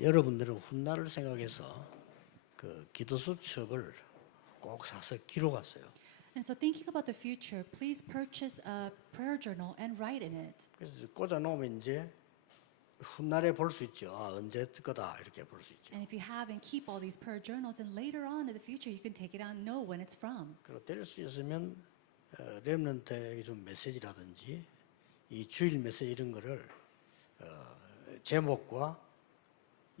여러분들은 훗날을 생각해서 그 기도 수첩을 꼭 사서 기록하세요. And so thinking about the future, please purchase a prayer journal and write in it. 그래서 꽂아 놓으면 이제 훗날에 볼 수 있죠. 아, 언제 거다 이렇게 볼 수 있죠. And if you have and keep all these prayer journals, and later on in the future you can take it out and know when it's from. 그리고 될 수 있으면 렘넌트에게 좀 메시지라든지 이 주일 메시지 이런 거를 제목과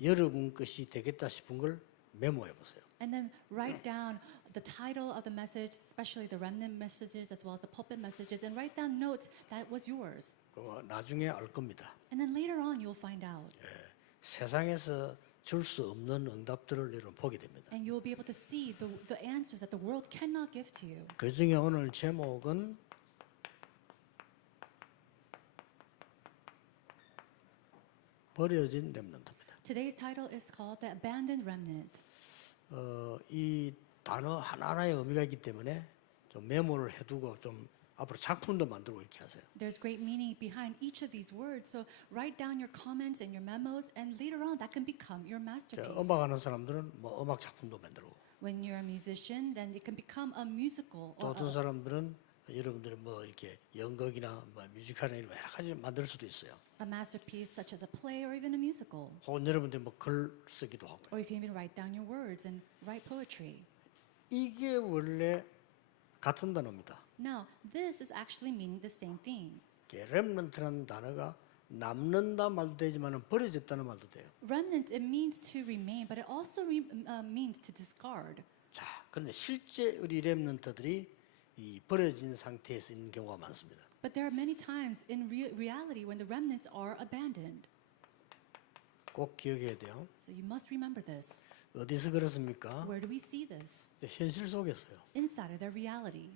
여러분 것이 되겠다 싶은 걸 메모해 보세요. And then write down the title of the message, especially the remnant messages as well as the pulpit messages, and write down notes that was yours. 나중에 알 겁니다. And then later on you'll find out. 세상에서 줄 수 없는 응답들을 여러분 보게 됩니다. And you'll be able to see the answers that the world cannot give to you. 그 중에 오늘 제목은 버려진 렘넌트입니다. Today's title is called The Abandoned Remnant. 이 단어 하나하나의 의미가 있기 때문에 좀 메모를 해두고 좀 앞으로 작품도 만들고 이렇게 하세요. There's great meaning behind each of these words. So write down your comments and your memos, and later on that can become your masterpiece. 음악하는 사람들은 뭐 음악 작품도 만들고 When you're a musician, then it can become a musical. 또 어떤 사람들은 여러분들이 뭐 이렇게 연극이나 뭐 뮤지컬이나 이런 여러 가지 만들 수도 있어요. A masterpiece such as a play or even a musical. 혹은 여러분들이 뭐 글 쓰기도 하고. Or you can even write down your words and write poetry. 이게 원래 같은 단어입니다. Now, this is actually meaning the same thing. 렘넌트라는 단어가 남는다 말도 되지만 버려졌다는 말도 돼요. Remnant, it means to remain, but it also means to discard. 자, 그런데 실제 우리 렘넌트들이 이 버려진 상태에서 있는 경우가 많습니다. But there are many times in reality when the remnants are abandoned. 꼭 기억해야 돼요. So you must remember this. 어디서 그렇습니까? Where do we see this? 현실 속에서요. Inside of their reality.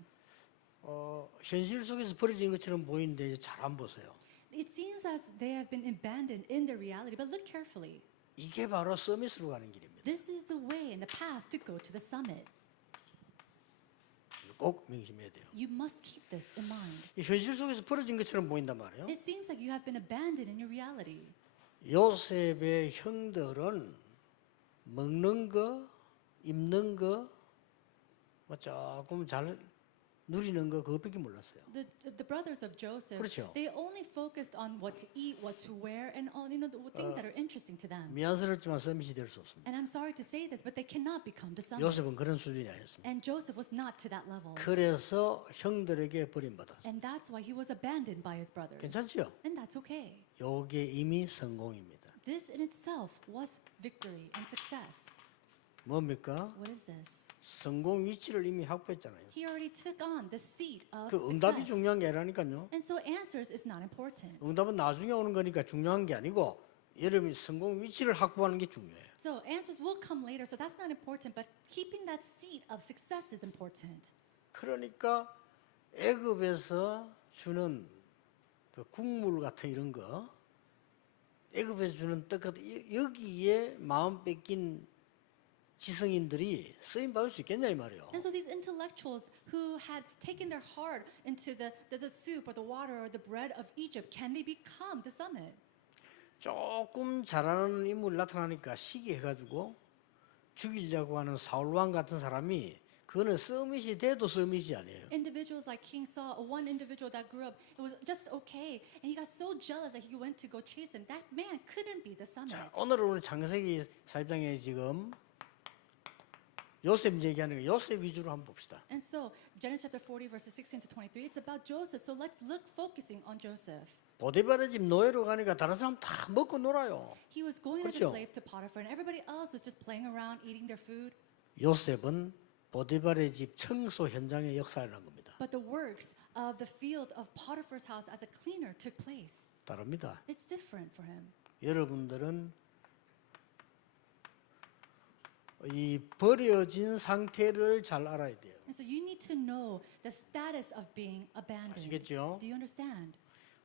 현실 속에서 버려진 것처럼 보이는데 잘 안 보세요. It seems as they have been abandoned in their reality, but look carefully. 이게 바로 서밋으로 가는 길입니다. This is the way and the path to go to the summit. 꼭 명심해야 돼요. You must keep this in mind. 이 현실 속에서 버려진 것처럼 보인단 말이에요. It seems like you have been abandoned in your reality. 요셉의 형들은 먹는 거, 입는 거, 뭐 조금 잘 누리는 거 그것밖에 몰랐어요. The brothers of Joseph, 그렇죠. they only focused on what to eat, what to wear, and all the things that are interesting to them. 미안스럽지만 서밋이 될 수 없습니다. And I'm sorry to say this, but they cannot become the summit. 요셉은 그런 수준이 아니었습니다. And Joseph was not to that level. 그래서 형들에게 버림받았어요. And that's why he was abandoned by his brothers. 괜찮죠? And that's okay. 요게 이미 성공입니다. This in itself was victory and success. 뭡니까? What is this? 성공 위치를 이미 확보했잖아요. He already took on the seat of 그 응답이 success. 중요한 게 아니라니까요. And so answers is not important. 응답은 나중에 오는 거니까 중요한 게 아니고 여러분이 성공 위치를 확보하는 게 중요해요. So answers will come later, so that's not important, but keeping that seat of success is important. 그러니까 애굽에서 주는 그 국물 같은 이런 거, 애굽에서 주는 떡 같은 여기에 마음 뺏긴 지성인들이 쓰임 받을 수 있겠냐 이 말이에요. And so these intellectuals who had taken their heart into the soup or the water or the bread of Egypt, can they become the summit? 조금 잘하는 인물이 나타나니까 시기해가지고 죽이려고 하는 사울왕 같은 사람이 그거는 서밋이 돼도 서밋이 아니에요. Individuals like King Saul, one individual that grew up, it was just okay, and he got so jealous that he went to go chase him. That man couldn't be the summit. 자, 오늘 창세기 4장에 지금 요셉 얘기하는 거 요셉 위주로 한번 봅시다. And so Genesis chapter 40 verses 16 to 23, it's about Joseph. So let's look focusing on Joseph. 보디발의 집 노예로 가니까 다른 사람 다 먹고 놀아요. He was going as 그렇죠? a slave to Potiphar, and everybody else was just playing around, eating their food. 요셉은 보디발의 집 청소 현장의 역사를 한 겁니다. But the works of the field of Potiphar's house as a cleaner took place. 다릅니다. It's different for him. 여러분들은 이 버려진 상태를 잘 알아야 돼요. And so you need to know the status of being abandoned. 아시겠죠? Do you understand?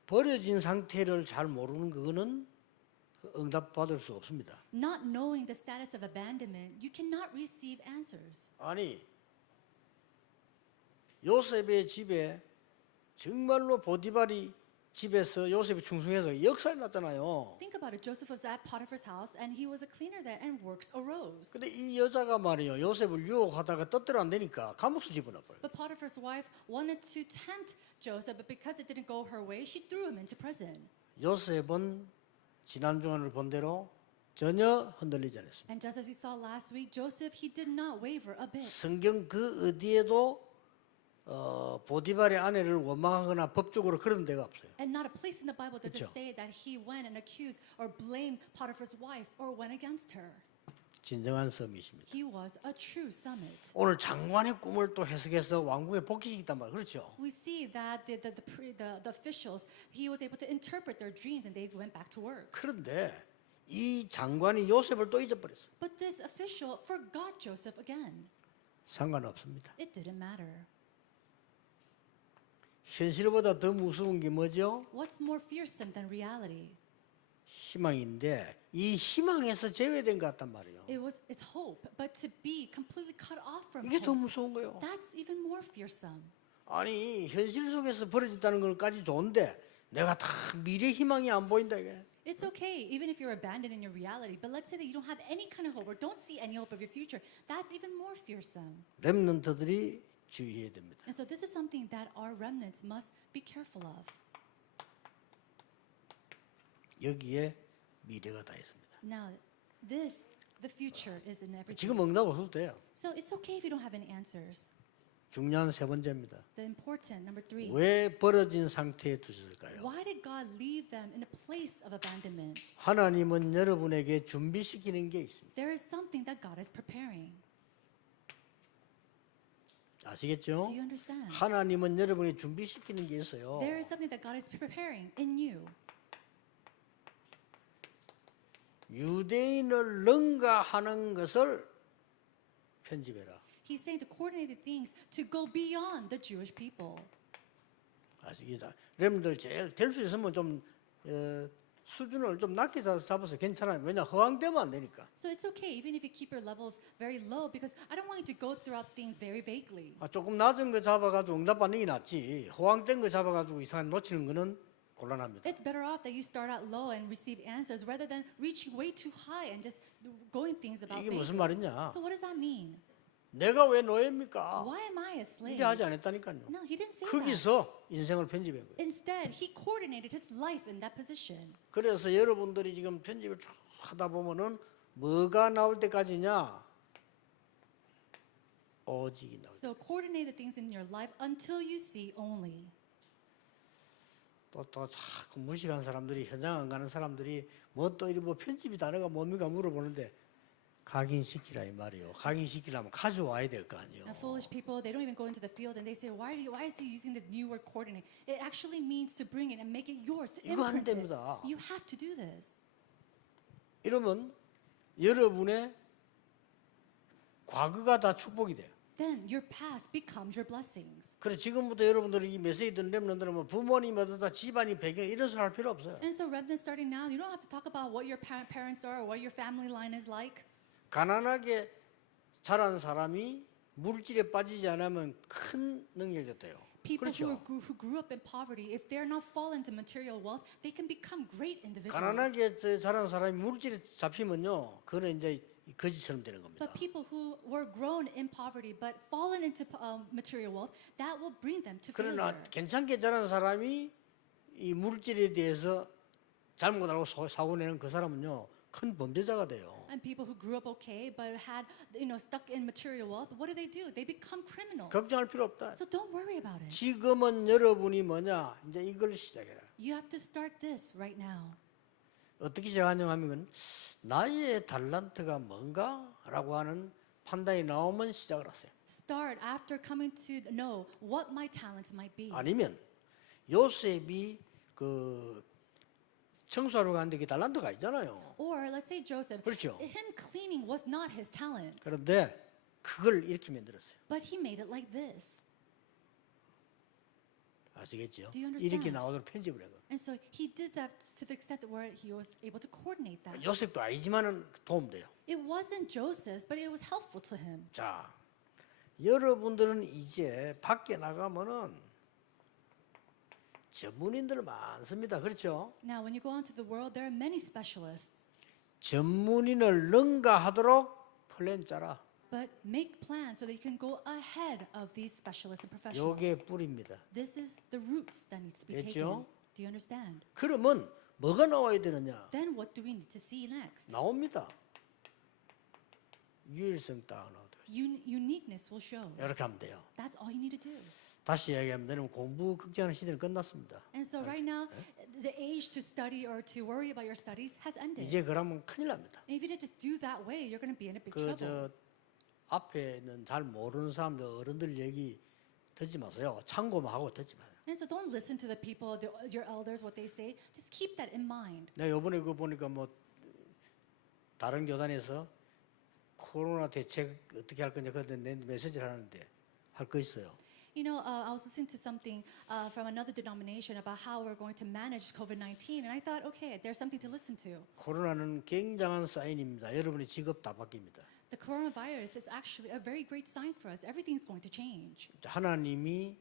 버려진 상태를 잘 모르는 그거는 응답 받을 수 없습니다. Not knowing the status of abandonment, you cannot receive answers. 아니 요셉의 집에 정말로 보디발이 집에서 요셉이 충성해서 역사에 났잖아요. Think about it. Joseph was at Potiphar's house and he was a cleaner there and works arose. 근데 이 여자가 말이요, 요셉을 유혹하다가 뜻대로 안 되니까 감옥수 집어넣어버려요. But Potiphar's wife wanted to tempt Joseph, but because it didn't go her way, she threw him into prison. 요셉은 지난 주간을 본 대로 전혀 흔들리지 않았습니다. And just as we saw last week, Joseph, he did not waver a bit. 성경 그 어디에도 보디발의 아내를 원망하거나 법적으로 그런 데가 없어요. And not a place in the Bible does 그쵸? it say that he went and accused or blamed Potiphar's wife or went against her. 진정한 썸이십니다. He was a true summit. 오늘 장관의 꿈을 또 해석해서 왕궁에 복귀시켰단 말이에요. 그렇죠? We see that the officials, he was able to interpret their dreams and they went back to work. 그런데 이 장관이 요셉을 또 잊어버렸어요. But this official forgot Joseph again. 상관없습니다. It didn't matter. 현실보다 더 무서운 게 뭐죠? What's more fearsome than reality? 희망인데 이 희망에서 제외된 것 같단 말이에요. It's hope, but to be completely cut off from 이게 더 hope, 무서운 거예요. that's even more fearsome. 아니 현실 속에서 벌어졌다는 것까지 좋은데 내가 다 미래 희망이 안 보인다 이게. It's okay, even if you're abandoned in your reality, but let's say that you don't have any kind of hope or don't see any hope of your future, that's even more fearsome. 렘넌트들이 주의해야 됩니다. And so this is something that our remnants must be careful of. 여기에 미래가 다 있습니다. Now, the future is in everything. 지금 응답 없어도 돼요. So it's okay if you don't have any answers. 중요한 세 번째입니다. The important, number 3. 왜 벌어진 상태에 두셨을까요? Why did God leave them in a place of abandonment? 하나님은 여러분에게 준비시키는 게 있습니다. There is something that God is preparing. 아시겠죠? Do you understand? 하나님은 여러분이 준비시키는 게 있어요. There is something that God is preparing in you. 유대인을 능가하는 것을 편집해라. He's saying to coordinate the things to go beyond the Jewish people. 아시겠죠? 여러분들 제일 될 수 있으면 좀 수준을 좀 낮게 잡아서 괜찮아요. 왜냐 허황되면 안 되니까. So it's okay, even if you keep your levels very low, because I don't want you to go throughout things very vaguely. 조금 낮은 거 잡아가지고 응답받는 게 낫지. 허황된 거 잡아가지고 이상한 놓치는 거는 곤란합니다. It's better off that you start out low and receive answers rather than reaching way too high and just going things about 이게 무슨 vaguely. 말이냐? So what does that mean? 내가 왜 노예입니까? Why am I a slave? 이래 하지 않았다니까요. No, he didn't say that. 거기서 인생을 편집한 거예요. Instead, he coordinated his life in that position. 그래서 여러분들이 지금 편집을 쭉 하다 보면은 뭐가 나올 때까지냐? 오직이 나올 때. So coordinate the things in your life until you see only. 또 자꾸 무식한 사람들이 현장 안 가는 사람들이 뭐 또 이리 뭐 편집이 단어가 뭡니까 물어보는데 각인시키라 이 말이에요. 각인시키려면 가져와야 될 거 아니에요. Now, foolish people, they don't even go into the field and they say, why is he using this new word coordinate? It actually means to bring it and make it yours, to 이거 안 imprint it. 됩니다. You have to do this. 이러면 여러분의 과거가 다 축복이 돼요. Then your past becomes your blessings. 그래서 지금부터 여러분들이 이 메시지 듣는 렘넌트는 뭐 부모님 어디다 집안이 배경 이런 소리 할 필요 없어요. And so remnants starting now, you don't have to talk about what your parents are or what your family line is like. 가난하게 자란 사람이 물질에 빠지지 않으면 큰 능력이 됐대요. People 그렇죠. who grew up in poverty, if they're not fallen to material wealth, they can become great individuals. 가난하게 자란 사람이 물질에 잡히면요, 그거는 이제 거지처럼 되는 겁니다. But people who were grown in poverty but fallen into material wealth, that will bring them to 그러나 failure. 괜찮게 자란 사람이 이 물질에 대해서 잘못 알고 사고 내는 그 사람은요, 큰 범죄자가 돼요. And people who grew up okay but had, stuck in material wealth, what do? They become criminals. 걱정할 필요 없다. So don't worry about it. 지금은 여러분이 뭐냐, 이제 이걸 시작해라. You have to start this right now. 어떻게 시작하냐 하면 나의 달란트가 뭔가라고 하는 판단이 나오면 시작을 하세요. Start after coming to know what my talents might be. 아니면 요셉이 그 청소하러 갔는데 그 달란트가 있잖아요. Or let's say Joseph, 그렇죠. him cleaning was not his talent, 그런데 그걸 이렇게 만들었어요. but he made it like this. 아시겠죠? Do you understand? 이렇게 나오도록 편집을 한 거예요. And so he did that to the extent where he was able to coordinate that. 요셉도 아니지만은 도움돼요. It wasn't Joseph's, but it was helpful to him. 자, 여러분들은 이제 밖에 나가면은 전문인들 많습니다. 그렇죠? Now, when you go out to the world, there are many specialists. 전문인을 능가하도록 플랜 짜라. But make plans so that you can go ahead of these specialists and professionals. 요게 뿌리입니다. This is the roots that needs to be taken. 됐죠? Do you understand? 그러면 뭐가 나와야 되느냐? Then what do we need to see next? 나옵니다. 유일성 딱 나오더라고요. Uniqueness will show. 이렇게 하면 돼요. That's all you need to do. 다시 이야기하면 되는 공부 걱정하는 시대는 끝났습니다. And so right now, the age to study or to worry about your studies has ended. 이제 그러면 큰일 납니다. And if you just do that way, you're going to be in a big 그 trouble. 저 앞에는 잘 모르는 사람들 어른들 얘기 듣지 마세요. 참고만 하고 듣지 마세요. And so don't listen to the people, your elders, what they say. Just keep that in mind. 내가 이번에 그거 보니까 뭐 다른 교단에서 코로나 대책 어떻게 할 거냐 그런데 내 메시지를 하는데 할 거 있어요. You know, I was listening to something from another denomination about how we're going to manage COVID-19, and I thought, okay, there's something to listen to. 코로나는 굉장한 사인입니다. 여러분의 직업 다 바뀝니다. The coronavirus is actually a very great sign for us. Everything's going to change. 하나님이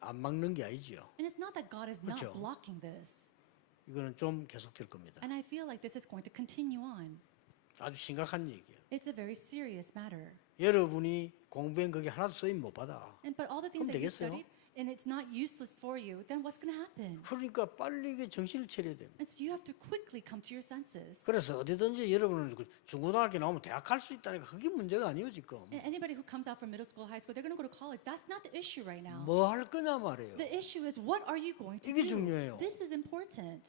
안 막는 게 아니지요. And it's not that God is not 그렇죠. blocking this. 이거는 좀 계속될 겁니다. And I feel like this is going to continue on. 아주 심각한 얘기예요. It's a very serious matter. 여러분이 공부한 그게 하나도 쓰임 못 받아. But all the things 그럼 that you 되겠어요? studied, and it's not useless for you, then what's going to happen? 그러니까 빨리 이게 정신을 차려야 됩니다. And so you have to quickly come to your senses. 그래서 어디든지 여러분은 그 중고등학교 나오면 대학 갈 수 있다니까 그게 문제가 아니에요 지금. And anybody who comes out from middle school, high school, they're going to go to college. That's not the issue right now. 뭐 할 거냐 말이에요. The issue is what are you going to 이게 do? 중요해요. This is important.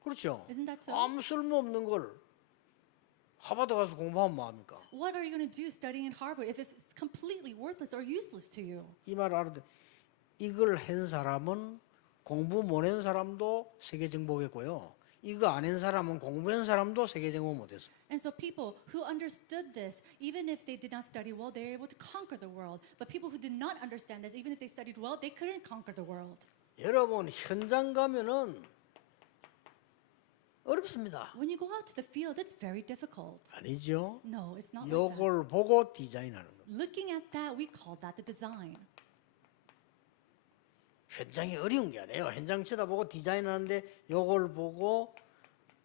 그렇죠. Isn't that so? 아무 쓸모없는 걸 하버드 가서 공부하면 뭐합니까? What are you going to do studying in Harvard if it's completely worthless or useless to you? 이 말을 알아듣. 이걸 한 사람은 공부 못한 사람도 세계 정복했고요. 이거 안 한 사람은 공부한 사람도 세계 정복 못했어. And so people who understood this, even if they did not study well, they were able to conquer the world. But people who did not understand this, even if they studied well, they couldn't conquer the world. 여러분 현장 가면은 어렵습니다. When you go out to the field, it's very difficult. 아니죠? No, it's not like that. 요걸 보고 디자인하는 거. Looking at that, we call that the design. 현장이 어려운 게 아니에요. 현장 쳐다보고 디자인하는데 요걸 보고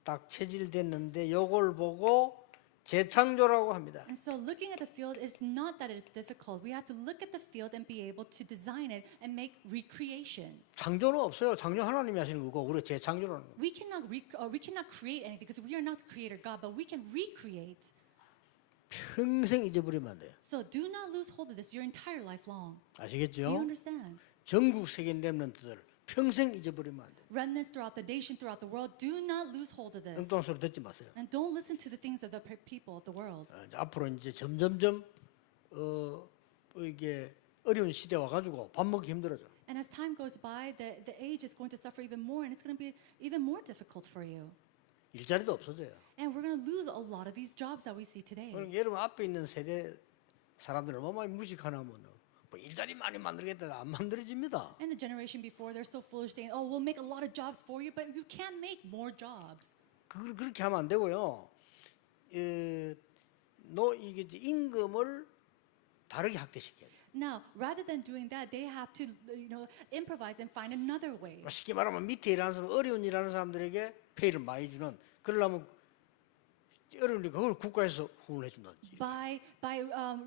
딱 체질됐는데 요걸 보고 재창조라고 합니다. And so looking at the field is not that it's difficult. We have to look at the field and be able to design it and make recreation. 창조는 없어요. 창조 하나님이 하시는 거고 우리가 재창조라는 거. We cannot create anything because we are not the creator God, but we can recreate. 평생 잊어버리면 안 돼요. So do not lose hold of this your entire life long. Do you 아시겠죠? understand? 전국 세계 렘넌트들 평생 잊어버리면 안 돼요. Remnants throughout the nation, throughout the world, do not lose hold of this. 엉뚱한 소리 듣지 마세요. And don't listen to the things of the people of the world. 이제 앞으로 이제 점점점 이게 어려운 시대 와가지고 밥 먹기 힘들어져. And as time goes by, the age is going to suffer even more, and it's going to be even more difficult for you. 일자리도 없어져요. And we're going to lose a lot of these jobs that we see today. 그럼 여러분 앞에 있는 세대 사람들은 얼마나 무식하냐면 뭐 일자리 많이 만들겠다 안 만들어집니다. And the generation before, they're so foolish saying, oh, we'll make a lot of jobs for you, but you can't make more jobs. 그렇게 하면 안 되고요. 이게 임금을 다르게 확대시켜야 돼요. Now, rather than doing that, they have to, improvise and find another way. 쉽게 말하면 밑에 일하는 사람, 어려운 일하는 사람들에게 페이를 많이 주는 그러려면 어려우니까 그걸 국가에서 후원을 해준다든지. By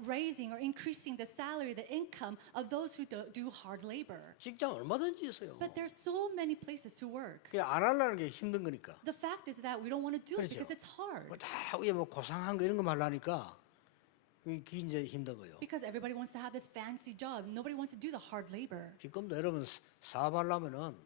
raising or increasing the salary, the income of those who do hard labor. 직장 얼마든지 있어요. But there's so many places to work. 그냥 안 하려는 게 힘든 거니까. The fact is that we don't want to do it 그렇죠. because it's hard. 다 위에 뭐 고상한 거 이런 거 말라니까 그게 이제 힘든 거예요. Because everybody wants to have this fancy job. Nobody wants to do the hard labor. 지금도 여러분 사업하려면은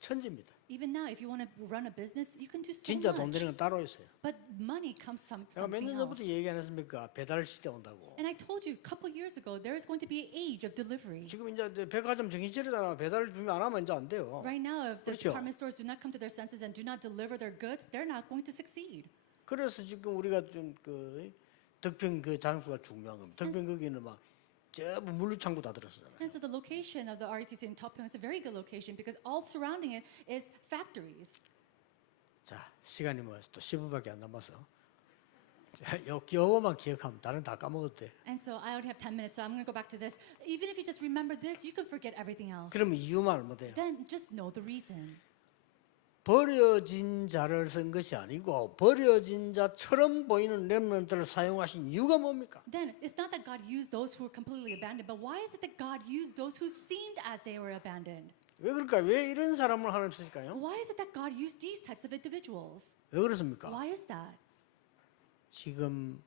천지입니다. Even now, if you want to run a business, you can do so 진짜 돈 much. 되는 건 따로 있어요. But money comes from 제가 몇 something 년 전부터 else. 얘기 안 했습니까? 배달 시대 온다고. And I told you a couple years ago, there is going to be an age of delivery. 지금 이제 백화점 정신차리잖아. 배달 주면 안 하면 이제 안 돼요. Right now, if the 그렇죠. department stores do not come to their senses and do not deliver their goods, they're not going to succeed. 그래서 지금 우리가 좀 그 덕평 그 장소가 중요한 겁니다. 덕평 거기는 막 전부 물류창고 다 들었잖아요. And so the location of the RTC in Topyeong is a very good location because all surrounding it is factories. 자, 시간이 뭐 또 10분밖에 안 남아서 요거만 기억하면 다른 다 까먹어도 돼. And so I only have 10 minutes, so I'm going to go back to this. Even if you just remember this, you can forget everything else. 그러면 이유만 알면 돼요. Then just know the reason. 버려진 자를 쓴 것이 아니고 버려진 자처럼 보이는 렘넌트를 사용하신 이유가 뭡니까? Then it's not that God used those who were completely abandoned, but why is it that God used those who seemed as they were abandoned? 왜 그럴까요? 왜 이런 사람을 하나님 쓰실까요? Why is it that God used these types of individuals? 왜 그렇습니까? Why is that? 지금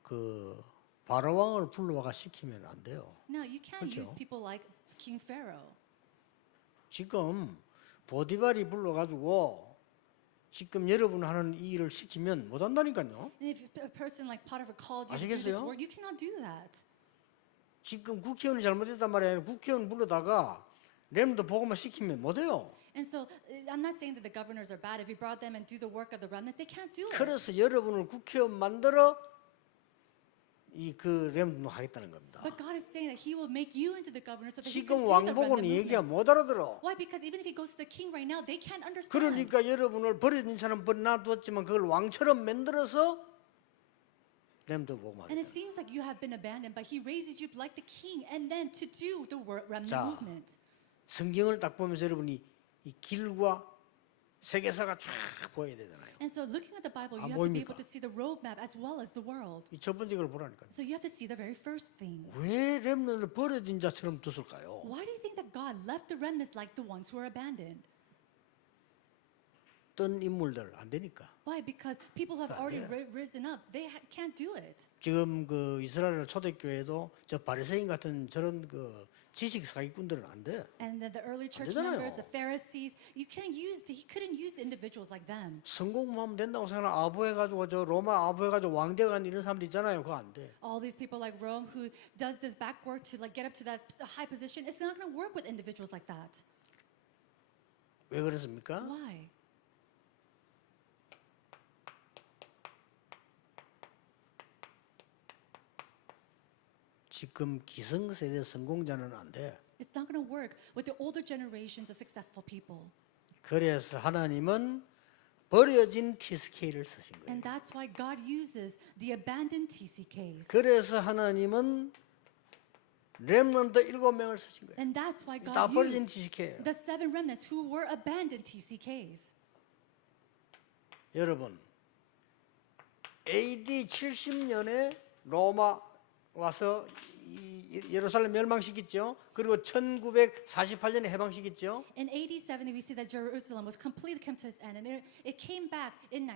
그 바로 왕을 불러와가 시키면 안 돼요. No, you can't 그렇죠. use people like King Pharaoh. 지금 보디발이 불러가지고 지금 여러분 하는 이 일을 시키면 못 한다니까요. And if a person like Potiphar called you to do this 아시겠어요? work, you cannot do that. 지금 국회의원이 잘못했단 말이에요. 국회의원 불러다가 렘도 보고만 시키면 못해요. And so I'm not saying that the governors are bad. If you brought them and do the work of the remnants, they can't do it. 그래서 여러분을 국회의원 만들어 이 그 렘도 하겠다는 겁니다. But God is saying that He will make you into the governor so that He 지금 can do the 왕복은 remnant 얘기가 movement. 못 알아들어. Why? Because even if he goes to the king right now, they can't understand. 그러니까 여러분을 버려진 사람 놔두었지만 그걸 왕처럼 만들어서 렘도 보고 And it 하겠다. seems like you have been abandoned, but He raises you like the king, and then to do the remnant 자. movement. 성경을 딱 보면서 여러분이 이 길과 세계사가 쫙 보여야 되잖아요. And so, looking at the Bible, 안 you have to be 보입니까? able to see the roadmap as well as the world. 이 첫 번째 걸 보라니까요. So you have to see the very first thing. 왜 렘넌트를 버려진 자처럼 뒀을까요? Why do you think that God left the remnants like the ones who were abandoned? 어떤 인물들 안 되니까. Why? Because people have 안 already 돼요. risen up. They can't do it. 지금 그 이스라엘 초대교회도 저 바리새인 같은 저런 그 지식 사기꾼들은 안 돼. And then the early church 되잖아요. members, the Pharisees, he couldn't use individuals like them. 성공하면 된다고 생각하는 아부해가지고 저 로마 아부해가지고 왕대가 이런 사람들 있잖아요. 그거 안 돼. All these people like Rome who does this back work to like get up to that high position, it's not going to work with individuals like that. 왜 그렇습니까? Why? 지금 기성세대 성공자는 안 돼. It's not going to work with the older generations of successful people. 그래서 하나님은 버려진 TSK를 쓰신 거예요. And that's why God uses the abandoned TCKs. 그래서 하나님은 렘넌트 7명을 쓰신 거예요. And that's why 다 God 버려진 used TSK예요. the 7 remnants who were abandoned TCKs. 여러분, AD 70년에 로마 와서 예루살렘 멸망시켰죠. 그리고 1948년에 해방시켰죠. In AD 70, we see that Jerusalem was completely come to its end, and it came back in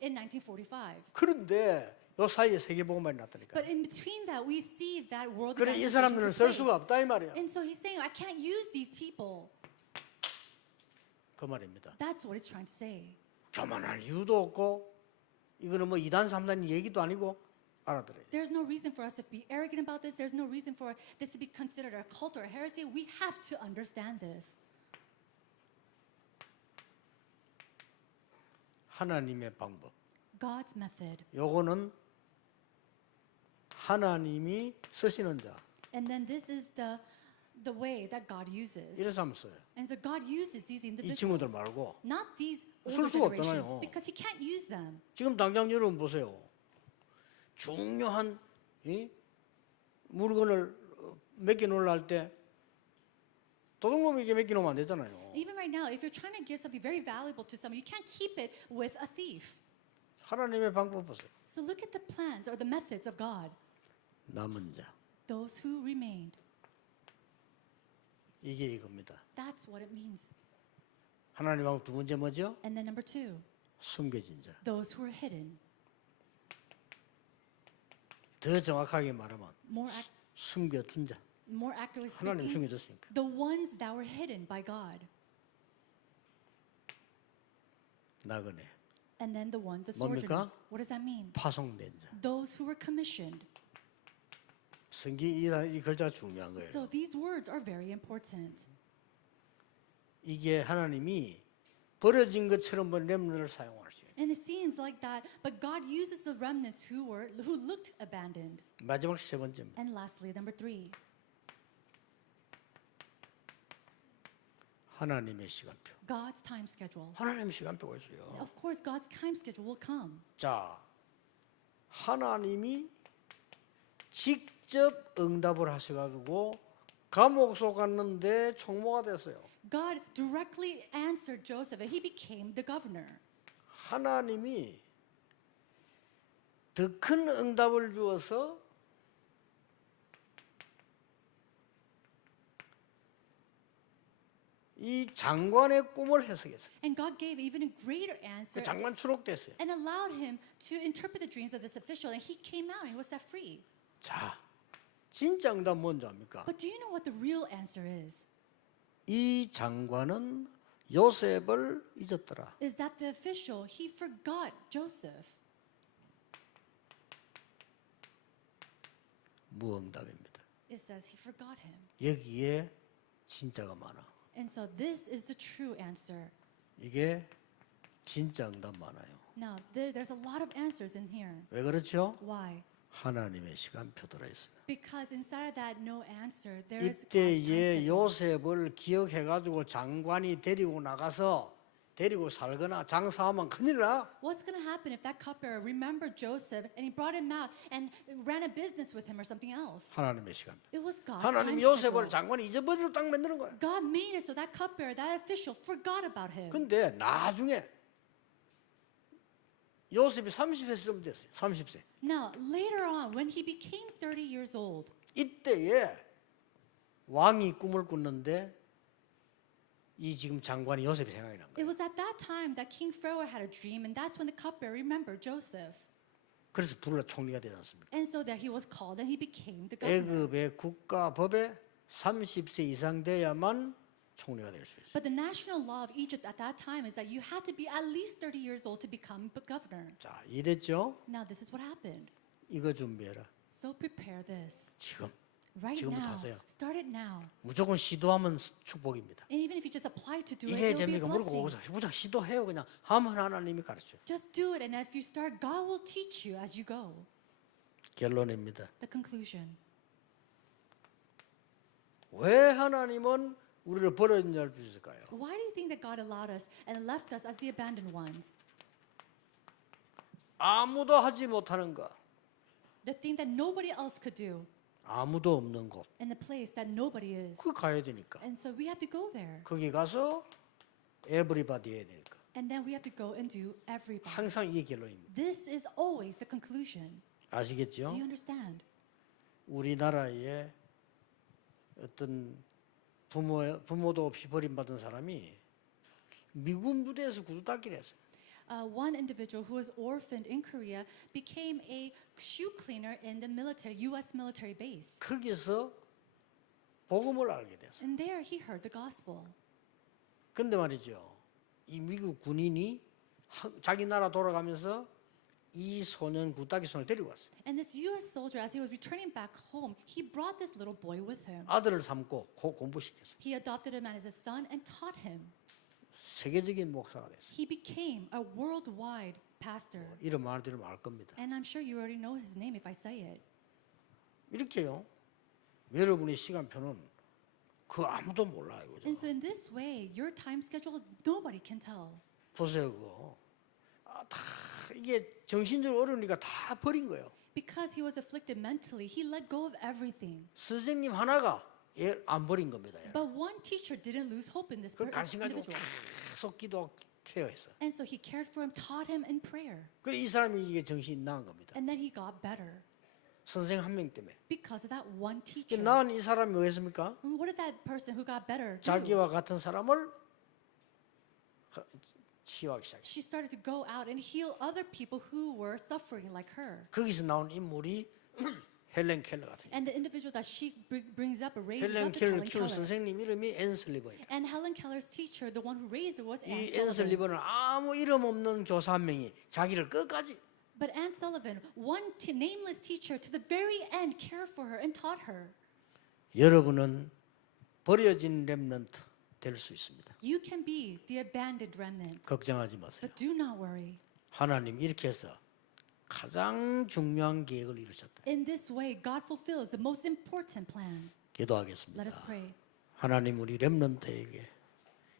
1945. 그런데 요 사이에 세계복음만이 났다니까. But in between that, we see that world 그래 이 evangelization 사람들은 took 쓸 place. 수가 없다 이 말이야. And so he's saying, I can't use these people. 그 말입니다. That's what he's trying to say. 교만할 이유도 없고 이거는 뭐 2단 3단 얘기도 아니고 알아들어야 돼. There's no reason for us to be arrogant about this. There's no reason for this to be considered a cult or a heresy. We have to understand this. 하나님의 방법. God's method. 요거는 하나님이 쓰시는 자. And then this is the way that God uses. 이래서 하면 써요. And so God uses these 이 individuals. 친구들 말고 Not these 쓸 older 수가 generations. 없잖아요. Because he can't use them. 지금 당장 여러분 보세요. 중요한 이 물건을 맡겨놓으려 할 때 도둑놈에게 맡겨놓으면 안 되잖아요. Even right now, if you're trying to give something very valuable to someone, you can't keep it with a thief. 하나님의 방법 보세요. So look at the plans or the methods of God. 남은 자. Those who remained. 이게 이겁니다. That's what it means. 하나님 방법 두 번째 뭐죠? And then number 2, 숨겨진 자. those who are hidden. 더 정확하게 말하면 숨겨둔 자. More accurately 하나님 speaking, 숨겨뒀으니까. the ones that were hidden by God. 나그네. And then the 뭡니까? sojourners. What does that mean? 파송된 자. Those who were commissioned. 성경 이 글자가 중요한 거예요. So these words are very important. 이게 하나님이 버려진 것처럼 본 렘넌트를 사용할 수 있어요. And it seems like that, but God uses the remnants who looked abandoned. 마지막 세 번째입니다. And lastly, number 3, 하나님의 시간표. God's time schedule. 하나님 시간표가 있어요. Of course, God's time schedule will come. 자, 하나님이 직접 응답을 하셔가지고 감옥 속 갔는데 총무가 됐어요. God directly answered Joseph, and he became the governor. 하나님이 더 큰 응답을 주어서 이 장관의 꿈을 해석했어요. And God gave even a greater answer 그 장관 추록됐어요. and allowed him to interpret the dreams of this official, and he came out and he was set free. 자, 진짜 응답 뭔지 압니까? But do you know what the real answer is? 이 장관은 요셉을 잊었더라. Is that the official, he forgot Joseph. 무응답입니다. It says he forgot him. 여기에 진짜가 많아. And so this is the true answer. 이게 진짜 응답 많아요. Now, there's a lot of answers in here. 왜 그렇죠? Why? 하나님의 시간표 들어있어요. Because inside of that no answer, there is God's time 이때에 schedule. 요셉을 기억해가지고 장관이 데리고 나가서 데리고 살거나 장사하면 큰일 나. What's going to happen if that cupbearer remembered Joseph and he brought him out and ran a business with him or something else? 하나님의 시간표. It was God's 하나님 time 요셉을 schedule. 장관이 잊어버리고 딱 만드는 거예요. God made it so that cupbearer, that official, forgot about him. 근데 나중에 요셉이 30세쯤 됐어요. 30세. Now, later on, when he became 30 years old, 이때에 왕이 꿈을 꿨는데 이 지금 장관이 요셉이 생각이 난 it 거예요. was at that time that King Pharaoh had a dream, and that's when the cupbearer remembered Joseph. 그래서 불러 총리가 되지 않습니까? And so that he was called and he became the governor. 애굽의 국가법에 30세 이상 돼야만 총리가 될 수 있어요. But the national law of Egypt at that time is that you had to be at least 30 years old to become the governor. 자, 이랬죠? Now, this is what happened. 이거 준비해라. So prepare this. 지금 Right 지금부터 now. 하세요. Start it now. 무조건 시도하면 축복입니다. And even if you just apply to do it, 이래야 it will be a 됩니까? 모르고 blessing. 무조건 시도해요. 그냥 하면 하나님이 가르쳐요. Just do it, and if you start, God will teach you as you go. 결론입니다. The conclusion. 왜 하나님은 우리를 버려진 자를 주셨을까요? Why do you think that God allowed us and left us as the abandoned ones? 아무도 하지 못하는 것, The thing that nobody else could do, 아무도 없는 곳, and the place that nobody is. 그 가야 되니까. And so we have to go there. 거기 가서 에브리바디 해야 되니까. And then we have to go and do everybody. 항상 이게 결론입니다. This is always the conclusion. 아시겠죠? Do you understand? 우리나라에 어떤 부모도 없이 버림받은 사람이 미군 부대에서 구두 닦기를 했어요. One individual who was orphaned in Korea became a shoe cleaner in the military, U.S. military base. 거기서 복음을 알게 됐어요. And there he heard the gospel. 근데 말이죠. 이 미국 군인이 자기 나라 돌아가면서 이 소년 구따기 손을 데리고 왔어요. And this U.S. soldier, as he was returning back home, he brought this little boy with him. 아들을 삼고 공부시켰어요. He adopted him as his son and taught him. 세계적인 목사가 됐어요. He became a worldwide pastor. 이름 말 들으면 알 겁니다. And I'm sure you already know his name if I say it. 이렇게요. 여러분의 시간표는 그 아무도 몰라요. 그죠? And so in this way, your time schedule, nobody can tell. 보세요. 그거. 다 이게 정신적으로 어려우니까 다 버린 거예요. Because he was afflicted mentally, he let go of everything. 선생님 하나가 안 버린 겁니다. But one teacher didn't lose hope in this 그 관심 가지고 individual. 계속 기도 케어했어요. And so he cared for him, taught him in prayer. 그래 이 사람이 이게 정신이 나은 겁니다. And then he got better 선생 한 명 때문에. because of that one teacher. 나은 이 사람이 뭐 했습니까? And what did that person who got better do? 자기와 같은 사람을 치유하기 시작했어요. She started to go out and heal other people who were suffering like her. 거기서 나온 인물이 헬렌 켈러 같은. And the individual that she brings up, raises 헬렌 up, is 켈러 Helen 키운 Keller. 선생님 이름이 앤 슬리번이에요. And Helen Keller's teacher, the one who raised her, was Anne 이 앤 Sullivan. 슬리번은 아무 이름 없는 교사 한 명이 자기를 끝까지 But Anne Sullivan, one nameless teacher, to the very end cared for her and taught her. 여러분은 버려진 렘넌트 될 수 있습니다. You can be the abandoned remnant. 걱정하지 마세요. But do not worry. 하나님 이렇게 해서 가장 중요한 계획을 이루셨다. In this way, God fulfills the most important plans. Let us 기도하겠습니다. pray. 하나님 우리 렘넌트에게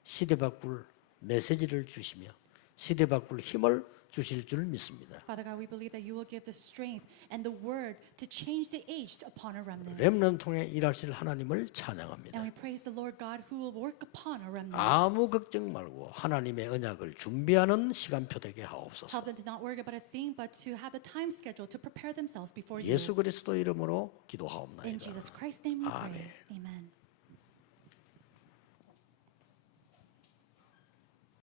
시대 바꿀 메시지를 주시며 시대 바꿀 힘을 주실 줄 믿습니다. Father God, we believe that you will give the strength and the word to change the aged upon a remnant. 렘넌트 통해 일하실 하나님을 And 찬양합니다. we praise the Lord God who will work upon a remnant. 아무 걱정 말고 하나님의 언약을 준비하는 시간표 되게 하옵소서. Help them to not worry about a thing, but to have the time schedule to prepare themselves before you. 예수 그리스도 이름으로 In 기도하옵나이다. Jesus Christ's name we pray. 아멘. Amen.